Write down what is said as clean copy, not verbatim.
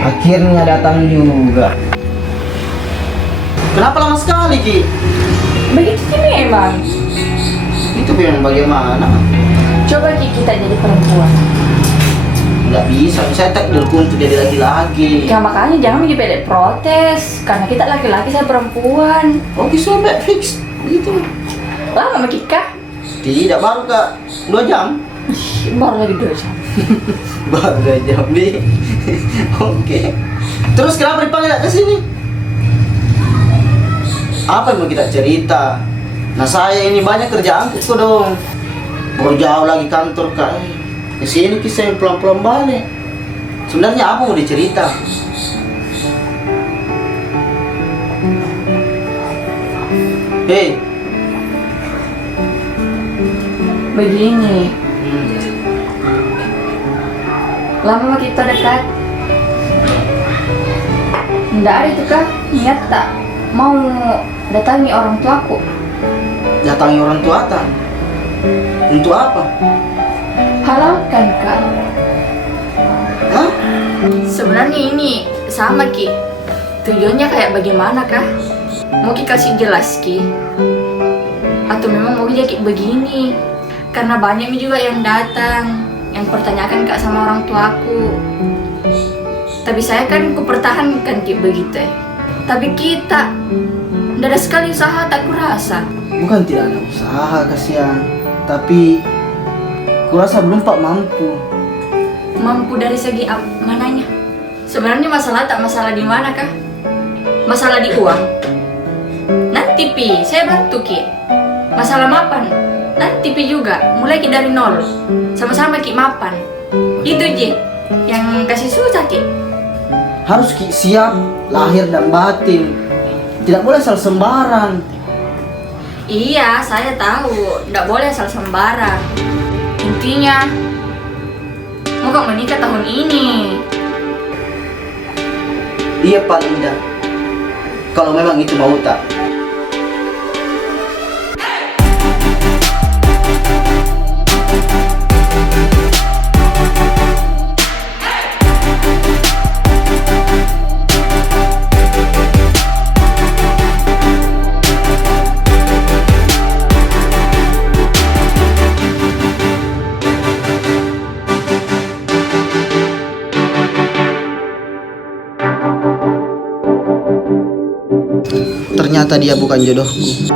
Akhirnya datang juga. Kenapa lama sekali, Ki? Begitu sih memang. Itu memang bagaimana? Coba Ki kita jadi perempuan. Nggak bisa, saya takdirku untuk jadi laki-laki. Ya makanya jangan bikin pede protes. Karena kita laki-laki, saya perempuan. Oke, sudah fix. Gitu. Lama sama Kika? Tidak, baru Kak 2 jam. Baru lagi 2 jam. Baru 2 jam nih. Oke. Terus kenapa dipanggil ke sini? Apa yang mau kita cerita? Nah, saya ini banyak kerjaan kok dong. Baru jauh lagi kantor Kak. Kesini kisah yang pelan-pelan balik. Sebenarnya apa mau dicerita? Hei. Begini, lama kita dekat. Nggak ada itu Kak, niat tak mau datangi orang tuaku. Datangi orang tua tak? Untuk apa? Halalkan Kak. Hah? Sebenarnya ini sama Ki. Tujuannya kayak bagaimana Kak? Mau Ki kasih jelas Ki? Atau memang mau Ki jadi begini? Karena banyak juga yang datang, yang pertanyakan Kak sama orang tuaku. Tapi saya kan kupertahankan Ki begitu. Tapi kita tidak ada sekali usaha tak kurasa. Bukan tidak ada usaha kasihan, tapi kurasa belum Pak mampu. Mampu dari segi mananya? Sebenarnya masalah tak masalah di mana Kak? Masalah di uang. Nanti Pi, saya bantu Ki. Masalah mapan. Nanti Pi juga, mulai Ki dari nol. Sama-sama Ki mapan. Itu Ji, yang kasih susah Ki. Harus siap lahir dan batin. Tidak boleh asal sembarang. Iya, saya tahu, tidak boleh asal sembarang. Intinya, mau kok menikah tahun ini. Iya Pak Linda. Kalau memang itu mau tak. Ternyata dia bukan jodohku.